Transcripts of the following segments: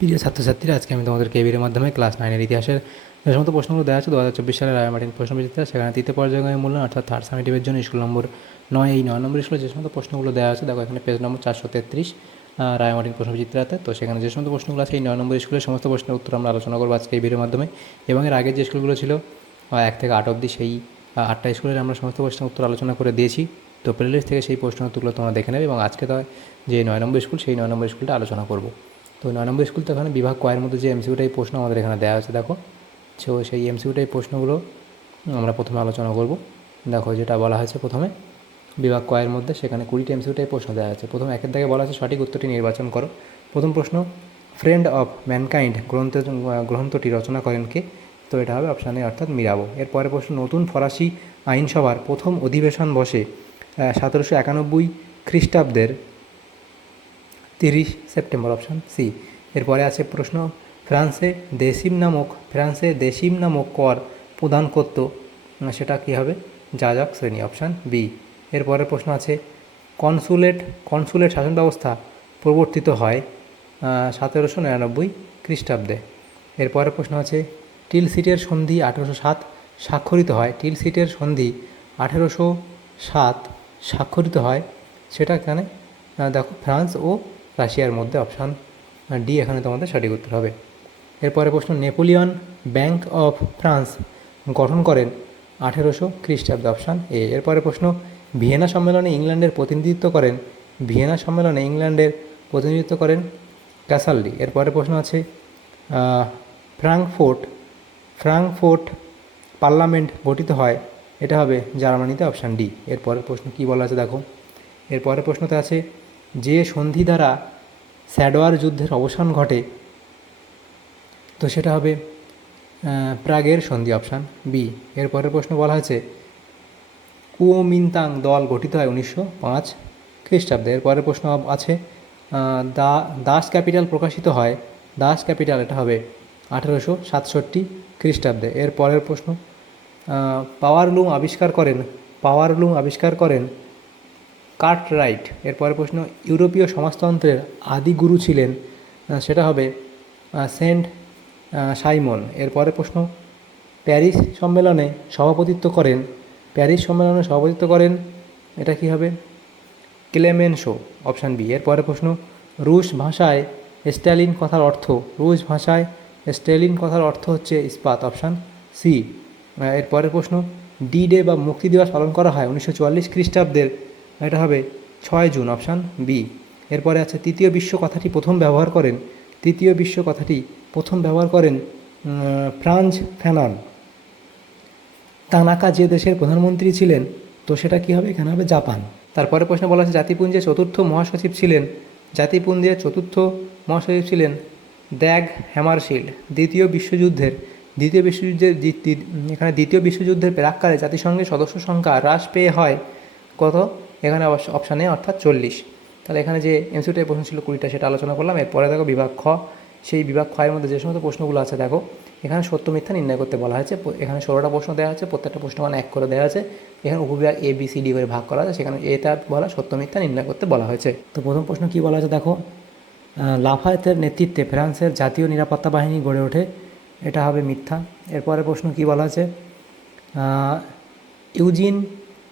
প্রিয় ছাত্রছাত্রীরা, আজকে আমি তোমাদের কেবির মাধ্যমে ক্লাস 9-এর ইতিহাসের যে সমস্ত প্রশ্নগুলো দেওয়া আছে 2024 সালে রায় মার্টিন প্রশ্নবিচিত্রা, সেখানে তৃতীয় পর্যায়ে মূল্যায়ন অর্থাৎ থার্ড সামেটিভের জন্য স্কুল নম্বর 9, এই 9 নম্বর স্কুলে যে সমস্ত প্রশ্নগুলো দেওয়া আছে, দেখো এখানে পেজ নম্বর 433 রায় মার্টিন প্রশ্নবিচিত্রাতে। তো সেখানে যে সমস্ত প্রশ্নগুলো আছে এই 9 নম্বর স্কুলের সমস্ত প্রশ্নের উত্তর আমরা আলোচনা করবো আজকে এই ভিডিওর মাধ্যমে। এবং এর আগের যে স্কুলগুলো ছিল 1 থেকে 8 অবধি, সেই 8টা স্কুলের আমরা সমস্ত প্রশ্নের উত্তর আলোচনা করে দিয়েছি। তো প্লেলিস্ট থেকে সেই প্রশ্নের উত্তরগুলো তোমরা দেখে নেবে এবং আজকে তো যে 9 নম্বর স্কুল, সেই 9 নম্বর স্কুলটা আলোচনা করবো। তো 9 নম্বর স্কুল তো এখানে বিভাগ কয়ের মধ্যে যে এমসিকিউ প্রশ্ন আমাদের এখানে দেওয়া আছে, দেখো সেই এমসিকিউ প্রশ্নগুলো আমরা প্রথমে আলোচনা করব। দেখো যেটা বলা হয়েছে প্রথমে বিভাগ কয়ের মধ্যে, সেখানে 20টা এমসিকিউ প্রশ্ন দেওয়া আছে। প্রথম একের দাগে বলা আছে সঠিক উত্তরটি নির্বাচন করো। প্রথম প্রশ্ন, ফ্রেন্ড অফ ম্যানকাইন্ড গ্রন্থটি রচনা করেন কে? তো এটা হবে অপশান এ অর্থাৎ মিরাবো। এরপরে প্রশ্ন, নতুন ফরাসি আইনসভার প্রথম অধিবেশন বসে 1791 খ্রিস্টাব্দের 30 সেপ্টেম্বর, অপশান সি। এরপরে আছে প্রশ্ন, ফ্রান্সে দেশিম নামক কর প্রদান করত, সেটা কী হবে? যাজক শ্রেণী, অপশান বি। এরপরে প্রশ্ন আছে, কনসুলেট শাসন ব্যবস্থা প্রবর্তিত হয় 1799 খ্রিস্টাব্দে। এরপরে প্রশ্ন আছে, টিলসিটের সন্ধি 1807 স্বাক্ষরিত হয়। টিলসিটের সন্ধি 1807 স্বাক্ষরিত হয়, সেটা এখানে দেখো ফ্রান্স ও রাশিয়ার মধ্যে, অপশান ডি এখানে তোমাদের সঠিক উত্তর হবে। এরপরে প্রশ্ন, নেপোলিয়ন ব্যাংক অফ ফ্রান্স গঠন করেন 1800 খ্রিস্টাব্দে, অপশান এ। এরপরে প্রশ্ন, ভিয়েনা সম্মেলনে ইংল্যান্ডের প্রতিনিধিত্ব করেন ক্যাসালডি। এরপরে প্রশ্ন আছে, ফ্রাঙ্কফোর্ট পার্লামেন্ট গঠিত হয়, এটা হবে জার্মানিতে, অপশান ডি। এরপরের প্রশ্ন কী বলা আছে দেখো। এরপরের প্রশ্নতে আছে, যে সন্ধি দ্বারা স্যাডওয়ার যুদ্ধের অবসান ঘটে, তো সেটা হবে প্রাগের সন্ধি, অপশান বি। এরপরের প্রশ্ন বলা হয়েছে, কুওমিন্তাং দল গঠিত হয় 1905 খ্রিস্টাব্দে। এরপরের প্রশ্ন আছে, দাস ক্যাপিটাল প্রকাশিত হয়, দাস ক্যাপিটাল এটা হবে 1867 খ্রিস্টাব্দে। এরপরের প্রশ্ন, পাওয়ারলুম আবিষ্কার করেন কার্টরাইট। এরপরের প্রশ্ন, ইউরোপীয় সমাজতন্ত্রের আদি গুরু ছিলেন, সেটা হবে সেন্ট সাইমন। এরপরের প্রশ্ন, প্যারিস সম্মেলনে সভাপতিত্ব করেন, এটা কি হবে? ক্লেমেনশো, অপশান বি। এরপরের প্রশ্ন, রুশ ভাষায় স্ট্যালিন কথার অর্থ হচ্ছে ইস্পাত, অপশান সি। এরপরের প্রশ্ন, ডি ডে বা মুক্তি দিবস পালন করা হয় 1944 খ্রিস্টাব্দের, এটা হবে 6 জুন, অপশান বি। এরপরে আছে, তৃতীয় বিশ্ব কথাটি প্রথম ব্যবহার করেন ফ্রাঞ্জ ফ্যানন। তানাকা যে দেশের প্রধানমন্ত্রী ছিলেন, তো সেটা কী হবে? এখানে হবে জাপান। তারপরে প্রশ্ন বলা আছে, জাতিপুঞ্জের চতুর্থ মহাসচিব ছিলেন দ্যাগ হ্যামারশিল্ড। দ্বিতীয় বিশ্বযুদ্ধের প্রাক্কালে জাতিসংঘের সদস্য সংখ্যা হ্রাস পেয়ে হয় কত? এখানে অপশানে অর্থাৎ 40। তাহলে এখানে যে এমসিকিউ প্রশ্ন ছিল 20টা, সেটা আলোচনা করলাম। এরপরে দেখো বিভাগ খ, সেই বিভাগ ক্ষয়ের মধ্যে যে সমস্ত প্রশ্নগুলো আছে, দেখো এখানে সত্য মিথ্যা নির্ণয় করতে বলা হয়েছে। এখানে 16টা প্রশ্ন দেওয়া আছে, প্রত্যেকটা প্রশ্ন মানে 1 করে দেওয়া আছে। এখানে উপবিভাগ এ বি সি ডি করে ভাগ করা আছে, সেখানে এটা বলা সত্য মিথ্যা নির্ণয় করতে বলা হয়েছে। তো প্রথম প্রশ্ন কী বলা আছে দেখো, লাফায়েতের নেতৃত্বে ফ্রান্সের জাতীয় নিরাপত্তা বাহিনী গড়ে ওঠে, এটা হবে মিথ্যা। এরপরে প্রশ্ন কী বলা আছে,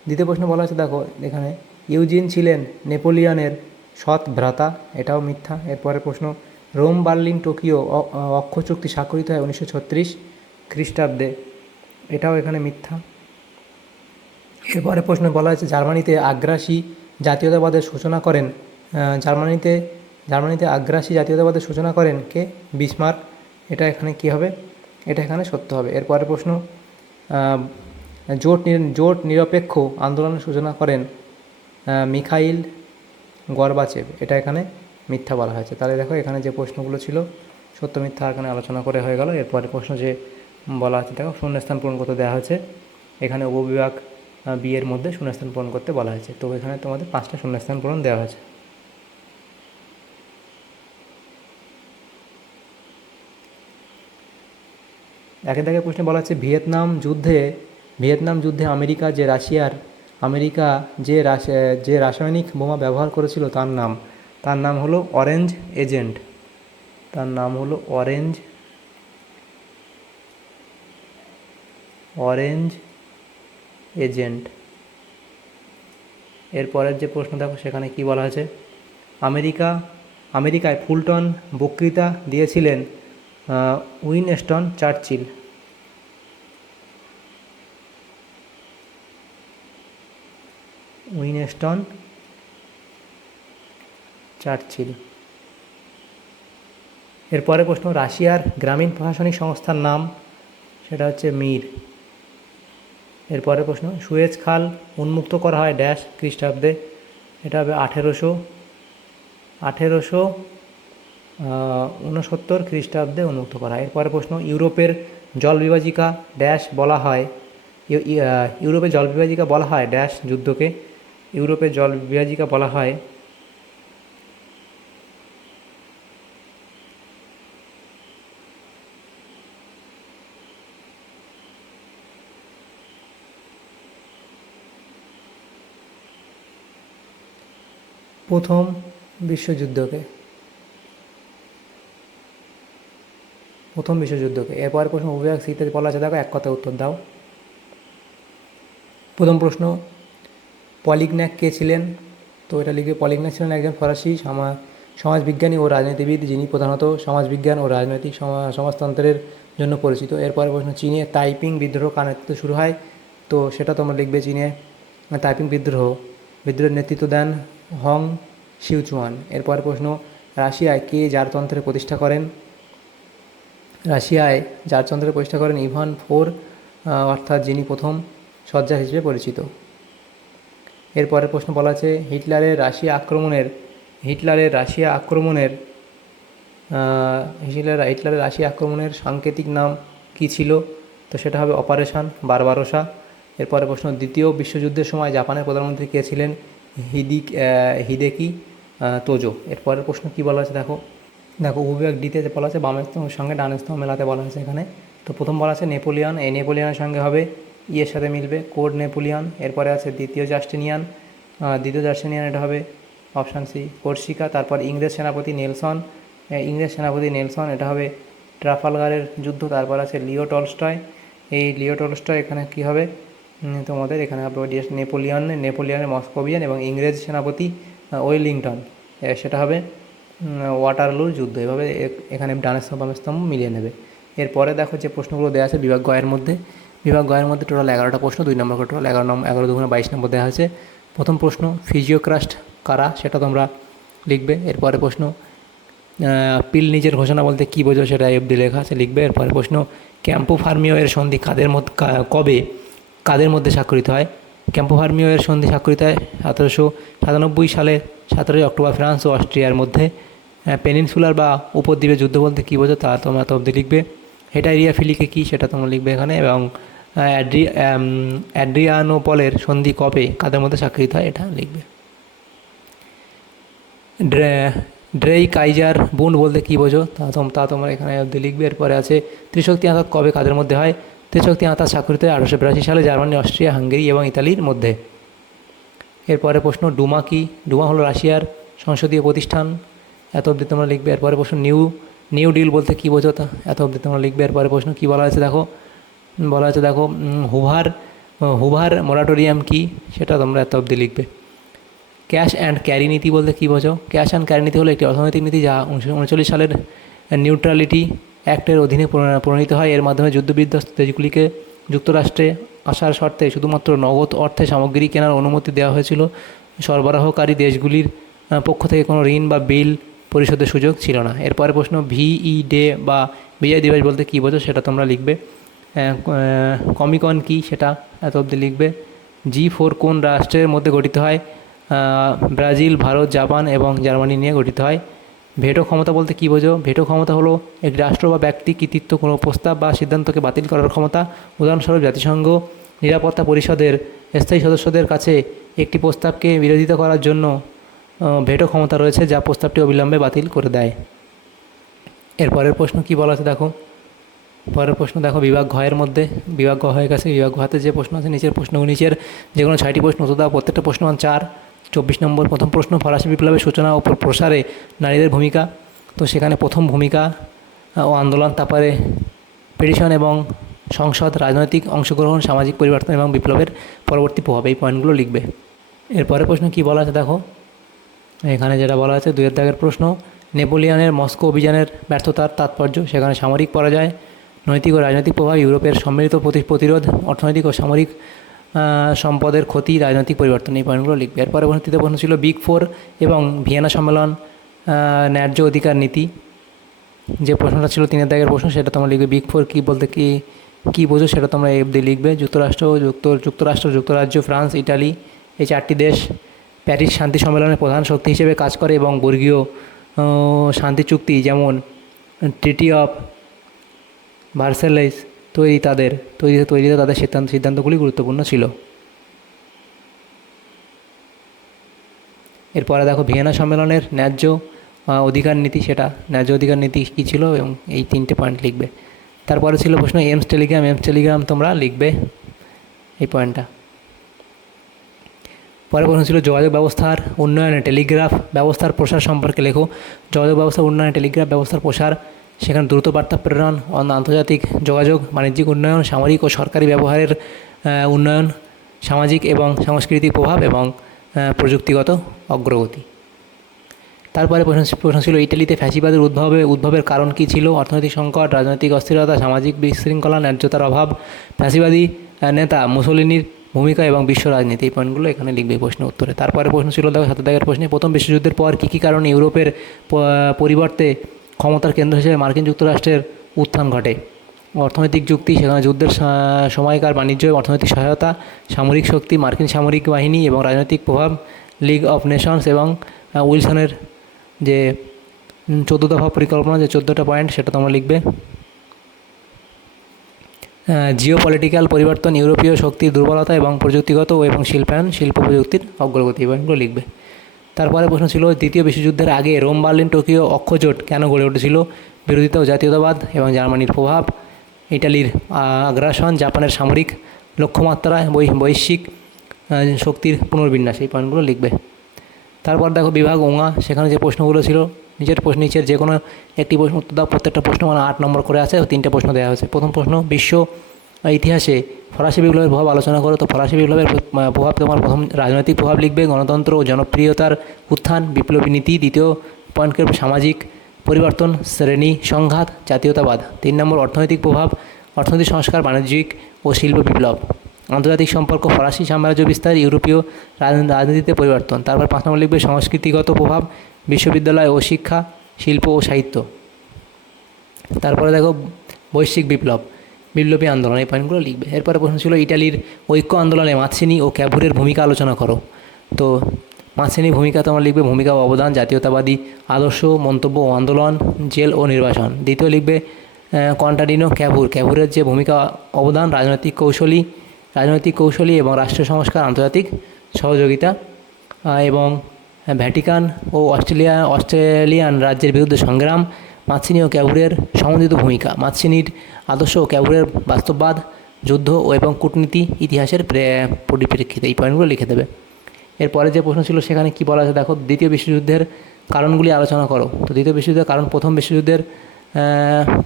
দ্বিতীয় প্রশ্ন বলা আছে দেখো এখানে, ইউজিন ছিলেন নেপোলিয়নের সৎ ভ্রাতা, এটাও মিথ্যা। এরপরে প্রশ্ন, রোম বার্লিন টোকিও অক্ষ চুক্তি স্বাক্ষরিত হয় 1936 খ্রিস্টাব্দে, এটাও এখানে মিথ্যা। এরপরে প্রশ্ন বলা হয়েছে, জার্মানিতে আগ্রাসী জাতীয়তাবাদের সূচনা করেন কে? বিসমার্ক, এটা এখানে কী হবে? এটা এখানে সত্য হবে। এরপরে প্রশ্ন, জোট নিরপেক্ষ আন্দোলনের সূচনা করেন মিখাইল গর্বাচেভ, এটা এখানে মিথ্যা বলা হয়েছে। তাহলে দেখো এখানে যে প্রশ্নগুলো ছিল সত্য মিথ্যা এখানে আলোচনা করে হয়ে গেল। এরপরে প্রশ্ন যে বলা আছে দেখো, শূন্যস্থান পূরণ করতে দেওয়া হয়েছে। এখানে উপবিভাগ বি এর মধ্যে শূন্যস্থান পূরণ করতে বলা হয়েছে। তো এখানে তোমাদের 5টা শূন্যস্থান পূরণ দেওয়া হয়েছে। একের দাগের প্রশ্নে বলা হচ্ছে, ভিয়েতনাম যুদ্ধে আমেরিকা যে রাসায়নিক বোমা ব্যবহার করেছিল তার নাম হলো অরেঞ্জ এজেন্ট। তার নাম হলো অরেঞ্জ এজেন্ট। এরপরের যে প্রশ্ন দেখো সেখানে কি বলা আছে, আমেরিকায় ফুলটন বক্তৃতা দিয়েছিলেন উইনস্টন চার্চিল। এরপরে প্রশ্ন, রাশিয়ার গ্রামীণ প্রশাসনিক সংস্থার নাম, সেটা হচ্ছে মির। এরপরে প্রশ্ন, সুয়েজ খাল উন্মুক্ত করা হয় ড্যাশ খ্রিস্টাব্দে, এটা হবে 1869 খ্রিস্টাব্দে উন্মুক্ত করা হয়। এরপরে প্রশ্ন, ইউরোপের জল বিভাজিকা ড্যাশ বলা হয়, ইউরোপের জল বিভাজিকা বলা হয় ড্যাশ যুদ্ধকে, ইউরোপের জল বিভাজিকা বলা হয় প্রথম বিশ্বযুদ্ধকে। এরপরে প্রশ্ন, উপবিভাগ সিতে বলা আছে, দেখো এক কথা উত্তর দাও। প্রথম প্রশ্ন, পলিগন্যাক কে ছিলেন? তো এটা লিখে, পলিগন্যাক ছিলেন একজন ফরাসি সমাজবিজ্ঞানী ও রাজনীতিবিদ, যিনি প্রধানত সমাজবিজ্ঞান ও রাজনৈতিক সমাজতন্ত্রের জন্য পরিচিত। এরপরে প্রশ্ন, চীনে তাইপিং বিদ্রোহ কার নেতৃত্বে শুরু হয়? তো সেটা তোমরা লিখবে, চীনে তাইপিং বিদ্রোহের নেতৃত্ব দেন হং শিউচুয়ান। এরপরে প্রশ্ন, রাশিয়ায় কে জারতন্ত্রের প্রতিষ্ঠা করেন? রাশিয়ায় জারতন্ত্রের প্রতিষ্ঠা করেন ইভান IV, অর্থাৎ যিনি প্রথম সজ্জা হিসেবে পরিচিত। এরপরে প্রশ্ন বলা আছে, হিটলারের রাশিয়া আক্রমণের সাংকেতিক নাম কী ছিল? তো সেটা হবে অপারেশন বারবারোসা। এরপরে প্রশ্ন, দ্বিতীয় বিশ্বযুদ্ধের সময় জাপানের প্রধানমন্ত্রী কে ছিলেন? হিদেকি তোজো। এরপরের প্রশ্ন কি বলা আছে দেখো, উপবিভাগ ডিতে বলা আছে বামের স্তম্ভের সঙ্গে ডানের স্তম্ভ মেলাতে বলা আছে এখানে। তো প্রথম বলা আছে নেপোলিয়ন, এই নেপোলিয়নের সঙ্গে হবে ইয়ের সাথে মিলবে কোড নেপোলিয়ন। এরপরে আছে দ্বিতীয় জাস্টিনিয়ান, এটা হবে অপশান সি কোর্সিকা। তারপর ইংরেজ সেনাপতি নেলসন, এটা হবে ট্রাফালগারের যুদ্ধ। তারপর আছে লিও টলস্টয়, এই লিও টলস্টয় এখানে কী হবে তোমাদের, এখানে হবে নেপোলিয়নের মস্কোভিয়ান, এবং ইংরেজ সেনাপতি ওয়েলিংটন, সেটা হবে ওয়াটারলুর যুদ্ধ। এভাবে এখানে ডানের স্তম্ভ বামের স্তম্ভ মিলিয়ে নেবে। এরপরে দেখো যে প্রশ্নগুলো দেওয়া আছে বিভাগ গয়ের মধ্যে, টোটাল 11টা প্রশ্ন, 2 নম্বর করে টোটাল 11 দুগুণে 22 নম্বর দেওয়া আছে। প্রথম প্রশ্ন, ফিজিওক্রাস্ট কারা, সেটা তোমরা লিখবে। এরপরে প্রশ্ন, পিল নিজের ঘোষণা বলতে কী বোঝো, সেটা FD লেখা আছে, লিখবে। এরপরে প্রশ্ন, ক্যাম্পো ফার্মিও এর সন্ধি কাদের মধ্যে স্বাক্ষরিত হয়? ক্যাম্পো ফার্মিও এর সন্ধি স্বাক্ষরিত হয় 1797 সালে 17 অক্টোবর ফ্রান্স ও অস্ট্রিয়ার মধ্যে। পেনিনসুলার বা উপদ্বীপের যুদ্ধ বলতে কী বোঝো, তা তোমরা তো অবধি লিখবে। হেটাইরিয়া ফিলিকে কী, সেটা তোমরা লিখবে এখানে। এবং অ্যাড্রিয়ানোপলের সন্ধি কবে কাদের মধ্যে স্বাক্ষরিত হয়, এটা লিখবে। ড্রেই কাইজার বুন্ড বলতে কী বোঝো, তা তোমরা এখানে অবধি লিখবে। এরপরে আছে ত্রিশক্তি আঁতাত কবে কাদের মধ্যে হয়? ত্রিশক্তি আঁতাত স্বাক্ষরিত হয় 1882 সালে জার্মানি, অস্ট্রিয়া, হাঙ্গেরি এবং ইতালির মধ্যে। এরপরে প্রশ্ন, ডুমা কি? ডুমা হলো রাশিয়ার সংসদীয় প্রতিষ্ঠান, এত অবধি তোমরা লিখবে। এরপরে প্রশ্ন, নিউ ডিল বলতে কী বোঝো, তা এত অবধি তোমরা লিখবে। এরপরে প্রশ্ন কী বলা হয়েছে দেখো, হুভার মোরাটোরিয়াম কি, সেটা তোমরা এত অবধি লিখবে। ক্যাশ অ্যান্ড ক্যারি নীতি বলতে কী বোঝো? ক্যাশ অ্যান্ড ক্যারি নীতি হলো একটি অর্থনৈতিক নীতি যা 1939 সালের নিউট্রালিটি অ্যাক্টের অধীনে প্রণীত হয়। এর মাধ্যমে যুদ্ধবিধ্বস্ত দেশগুলিকে যুক্তরাষ্ট্রে আসার শর্তে শুধুমাত্র নগদ অর্থে সামগ্রী কেনার অনুমতি দেওয়া হয়েছিল। সরবরাহকারী দেশগুলির পক্ষ থেকে কোনো ঋণ বা বিল পরিশোধের সুযোগ ছিল না। এরপরে প্রশ্ন, VE ডে বা বিজয় দিবস বলতে কী বোঝো, সেটা তোমরা লিখবে। কমিকন কি, সেটা এত অবধি লিখবে। G4 কোন রাষ্ট্রের মধ্যে গঠিত হয়? ব্রাজিল, ভারত, জাপান এবং জার্মানি নিয়ে গঠিত হয়। ভেটো ক্ষমতা বলতে কী বোঝো? ভেটো ক্ষমতা হলো একটি রাষ্ট্র বা ব্যক্তি কর্তৃক কোনো প্রস্তাব বা সিদ্ধান্তকে বাতিল করার ক্ষমতা। উদাহরণস্বরূপ, জাতিসংঘ নিরাপত্তা পরিষদের স্থায়ী সদস্যদের কাছে একটি প্রস্তাবকে বিরোধিতা করার জন্য ভেটো ক্ষমতা রয়েছে, যা প্রস্তাবটি অবিলম্বে বাতিল করে দেয়। এরপরের প্রশ্ন কি বলা আছে দেখো, পরের প্রশ্ন দেখো বিভাগ ঘয়ের মধ্যে, বিভাগ ঘ হয়ে গেছে। বিভাগ ঘতে যে প্রশ্ন আছে নিচের নিচের যে কোনো 6টি প্রশ্ন উত্তর দাও। প্রত্যেকটা প্রশ্ন 4, 24 নম্বর। প্রথম প্রশ্ন, ফরাসি বিপ্লবের সূচনা ও প্রসারে নারীদের ভূমিকা। তো সেখানে প্রথম ভূমিকা ও আন্দোলন, তারপরে পিটিশন এবং সংসদ, রাজনৈতিক অংশগ্রহণ, সামাজিক পরিবর্তন এবং বিপ্লবের পরবর্তী প্রভাব, এই পয়েন্টগুলো লিখবে। এরপরে প্রশ্ন কী বলা আছে দেখো, এখানে যেটা বলা আছে 2 দাগের প্রশ্ন, নেপোলিয়নের মস্কো অভিযানের ব্যর্থতার তাৎপর্য, সেখানে সামরিক পরাজয়, নৈতিক ও রাজনৈতিক প্রভাব, ইউরোপের সম্মিলিত প্রতিরোধ, অর্থনৈতিক ও সামরিক সম্পদের ক্ষতি, রাজনৈতিক পরিবর্তন, এই পয়েন্টগুলো লিখবে। এরপরে তৃতীয় প্রশ্ন ছিল বিগ ফোর এবং ভিয়েনা সম্মেলন, ন্যায্য অধিকার নীতি, যে প্রশ্নটা ছিল 3 দাগের প্রশ্ন, সেটা তোমরা লিখবে। বিগ ফোর কী বলতে কী বোঝো সেটা তোমরা এফডি লিখবে। যুক্তরাষ্ট্র, যুক্তরাজ্য, ফ্রান্স, ইটালি, এই 4টি দেশ প্যারিস শান্তি সম্মেলনের প্রধান শক্তি হিসেবে কাজ করে এবং বর্গীয় শান্তি চুক্তি যেমন ট্রিটি অফ ভার্সাইলেস তৈরিতে তাদের সিদ্ধান্তগুলি গুরুত্বপূর্ণ ছিল। এরপরে দেখো ভিয়েনা সম্মেলনের ন্যায্য অধিকার নীতি, সেটা ন্যায্য অধিকার নীতি কী ছিল এবং এই 3টে পয়েন্ট লিখবে। তারপরে ছিল প্রশ্ন এমস টেলিগ্রাম তোমরা লিখবে এই পয়েন্টটা। পরে প্রশ্ন ছিল যোগাযোগ ব্যবস্থার উন্নয়নে টেলিগ্রাফ ব্যবস্থার প্রসার সম্পর্কে লেখো। যোগাযোগ ব্যবস্থার উন্নয়নে টেলিগ্রাফ ব্যবস্থার প্রসার, সেখানে দ্রুত বার্তা প্রেরণ, আন্তর্জাতিক যোগাযোগ, বাণিজ্যিক উন্নয়ন, সামরিক ও সরকারি ব্যবহারের উন্নয়ন, সামাজিক এবং সাংস্কৃতিক প্রভাব এবং প্রযুক্তিগত অগ্রগতি। তারপরে প্রশ্ন ছিল ইটালিতে ফ্যাসিবাদের উদ্ভবের কারণ কী ছিল, অর্থনৈতিক সংকট, রাজনৈতিক অস্থিরতা, সামাজিক বিশৃঙ্খলা, ন্যায্যতার অভাব, ফ্যাসিবাদী নেতা মুসোলিনির ভূমিকা এবং বিশ্ব রাজনীতি, এই পয়েন্টগুলো এখানে লিখবে প্রশ্ন উত্তরে। তারপরে প্রশ্ন ছিল দেখো 7 দাগের প্রশ্নে, প্রথম বিশ্বযুদ্ধের পর কী কারণে ইউরোপের পরিবর্তে ক্ষমতার কেন্দ্র হিসেবে মার্কিন যুক্তরাষ্ট্রের উত্থান ঘটে। অর্থনৈতিক যুক্তি, সেখানে যুদ্ধের সময়কার বাণিজ্য, অর্থনৈতিক সহায়তা, সামরিক শক্তি, মার্কিন সামরিক বাহিনী এবং রাজনৈতিক প্রভাব, লিগ অফ নেশনস এবং উইলসনের যে 14 দফা পরিকল্পনা, যে 14টা পয়েন্ট, সেটা তোমরা লিখবে। জিওপলিটিক্যাল পরিবর্তন, ইউরোপীয় শক্তির দুর্বলতা এবং প্রযুক্তিগত এবং শিল্প প্রযুক্তির অগ্রগতি, পয়েন্টগুলো লিখবে। তারপরে প্রশ্ন ছিল দ্বিতীয় বিশ্বযুদ্ধের আগে রোম বার্লিন টোকিও অক্ষজোট কেন গড়ে উঠেছিল, বিরোধিতা ও জাতীয়তাবাদ এবং জার্মানির প্রভাব, ইটালির আগ্রাসন, জাপানের সামরিক লক্ষ্যমাত্রা, বৈশ্বিক শক্তির পুনর্বিন্যাস, এই পয়েন্টগুলো লিখবে। তারপর দেখো বিভাগ ওঙা, সেখানে যে প্রশ্নগুলো ছিল নিচের যে কোনো একটি প্রশ্ন উত্তর দাও। প্রত্যেকটা প্রশ্ন 8 নম্বর করে আছে, 3টে প্রশ্ন দেওয়া হয়েছে। প্রথম প্রশ্ন, বিশ্ব ইতিহাসে ফরাসি বিপ্লবের প্রভাব আলোচনা করো। তো ফরাসি বিপ্লবের প্রভাব তোমার প্রথম রাজনৈতিক প্রভাব লিখবে, গণতন্ত্র ও জনপ্রিয়তার উত্থান, বিপ্লবী নীতি। দ্বিতীয় পয়েন্ট করবে সামাজিক পরিবর্তন, শ্রেণী সংঘাত, জাতীয়তাবাদ। 3 নম্বর অর্থনৈতিক প্রভাব, অর্থনৈতিক সংস্কার, বাণিজ্যিক ও শিল্প বিপ্লব। আন্তর্জাতিক সম্পর্ক, ফরাসি সাম্রাজ্য বিস্তার, ইউরোপীয় রাজনীতিতে পরিবর্তন। তারপর 5 নম্বর লিখবে সংস্কৃতিগত প্রভাব, বিশ্ববিদ্যালয় ও শিক্ষা, শিল্প ও সাহিত্য। তারপরে দেখো বৈশ্বিক বিপ্লবী আন্দোলন, এই পয়েন্টগুলো লিখবে। এরপরে প্রশ্ন ছিল ইটালির ঐক্য আন্দোলনে মাৎসিনি ও ক্যাভুরের ভূমিকা আলোচনা করো। তো মাৎসিনির ভূমিকা তোমরা লিখবে, ভূমিকা ও অবদান, জাতীয়তাবাদী আদর্শ, মন্তব্য ও আন্দোলন, জেল ও নির্বাসন। দ্বিতীয় লিখবে কন্টাডিনো ক্যাভুরের যে ভূমিকা অবদান, রাজনৈতিক কৌশলী এবং রাষ্ট্র সংস্কার, আন্তর্জাতিক সহযোগিতা এবং ভ্যাটিকান ও অস্ট্রেলিয়ান রাজ্যের বিরুদ্ধে সংগ্রাম। মাৎসিনি ও ক্যাভুরের সমন্বিত ভূমিকা, মাৎসিনির আদর্শ ও ক্যাভুরের বাস্তববাদ, যুদ্ধ ও এবং কূটনীতি, ইতিহাসের পরিপ্রেক্ষিতে, এই পয়েন্টগুলো লিখে দেবে। এরপরে যে প্রশ্ন ছিল সেখানে কি বলা আছে দেখো, দ্বিতীয় বিশ্বযুদ্ধের কারণগুলি আলোচনা করো। তো দ্বিতীয় বিশ্বযুদ্ধের কারণ, প্রথম বিশ্বযুদ্ধের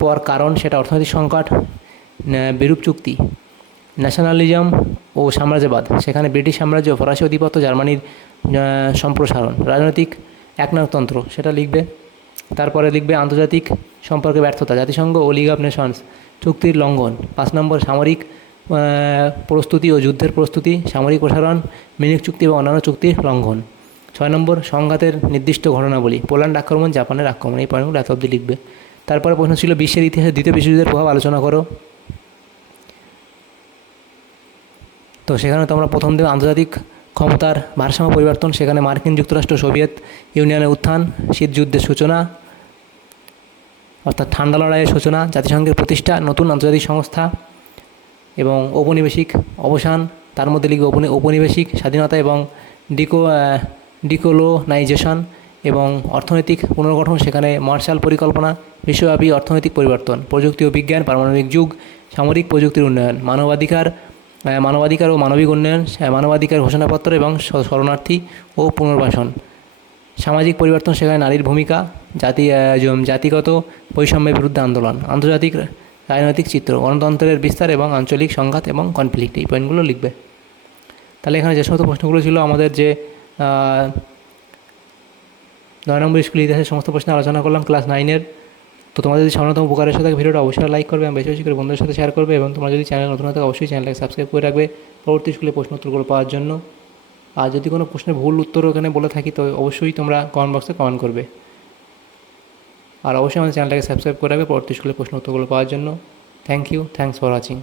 পর কারণ, সেটা অর্থনৈতিক সংকট, বিরূপ চুক্তি, ন্যাশনালিজম ও সাম্রাজ্যবাদ, সেখানে ব্রিটিশ সাম্রাজ্য, ফরাসি আধিপত্য, জার্মানির সম্প্রসারণ, রাজনৈতিক একনায়কতন্ত্র, সেটা লিখবে। তারপরে লিখবে আন্তর্জাতিক সম্পর্কে ব্যর্থতা, জাতিসংঘ ও লিগ অফ নেশনস চুক্তির লঙ্ঘন। 5 নম্বর সামরিক প্রস্তুতি ও যুদ্ধের প্রস্তুতি, সামরিক প্রসারণ, মিউনিখ চুক্তি এবং অন্যান্য চুক্তির লঙ্ঘন। 6 নম্বর সংঘাতের নির্দিষ্ট ঘটনাবলী, পোল্যান্ড আক্রমণ, জাপানের আক্রমণ, এই পয়েন্টগুলো এত অবধি লিখবে। তারপরে প্রশ্ন ছিল বিশ্বের ইতিহাসে দ্বিতীয় বিশ্বযুদ্ধের প্রভাব আলোচনা করো। তো সেখানে তোমরা প্রথম দিন আন্তর্জাতিক ক্ষমতার ভারসাম্য পরিবর্তন, সেখানে মার্কিন যুক্তরাষ্ট্র, সোভিয়েত ইউনিয়নের উত্থান, শীত যুদ্ধের সূচনা অর্থাৎ ঠান্ডা লড়াইয়ের সূচনা, জাতিসংঘের প্রতিষ্ঠা, নতুন আন্তর্জাতিক সংস্থা এবং ঔপনিবেশিক অবসান। তার মধ্যে লিখবে ঔপনিবেশিক স্বাধীনতা এবং ডিকোলোনাইজেশন এবং অর্থনৈতিক পুনর্গঠন, সেখানে মার্শাল পরিকল্পনা, বিশ্বব্যাপী অর্থনৈতিক পরিবর্তন, প্রযুক্তি ও বিজ্ঞান, পারমাণবিক যুগ, সামরিক প্রযুক্তির উন্নয়ন, মানবাধিকার ও মানবিক উন্নয়ন, মানবাধিকার ঘোষণাপত্র এবং শরণার্থী ও পুনর্বাসন, সামাজিক পরিবর্তন, সেখানে নারীর ভূমিকা, জাতিগত বৈষম্যের বিরুদ্ধে আন্দোলন, আন্তর্জাতিক রাজনৈতিক চিত্র, গণতন্ত্রের বিস্তার এবং আঞ্চলিক সংঘাত এবং কনফ্লিক্ট, এই পয়েন্টগুলো লিখবে। তাহলে এখানে যে সমস্ত প্রশ্নগুলো ছিল আমাদের যে 9 নম্বর স্কুল ইতিহাসের সমস্ত প্রশ্ন আলোচনা করলাম ক্লাস 9-এর। তো তোমাদের যদি সামান্যতম উপকার এসে থাকে ভিডিওটা অবশ্যই লাইক করবে এবং বেশি বেশি করে বন্ধুদের সাথে শেয়ার করবে, এবং তোমরা যদি চ্যানেল নতুন হয়ে থাকে অবশ্যই চ্যানেলটাকে সাবস্ক্রাইব করে রাখবে পরবর্তী স্কুলে প্রশ্ন উত্তরগুলো পাওয়ার জন্য। আর যদি কোনো প্রশ্নের ভুল উত্তর ওখানে বলে থাকি তো অবশ্যই তোমরা কমেন্ট বক্সে কমেন্ট করবে। আর অবশ্যই আমাদের চ্যানেলটাকে সাবস্ক্রাইব করে রাখবে পরবর্তী স্কুলে প্রশ্ন উত্তরগুলো পাওয়ার জন্য। Thank you, thanks for watching.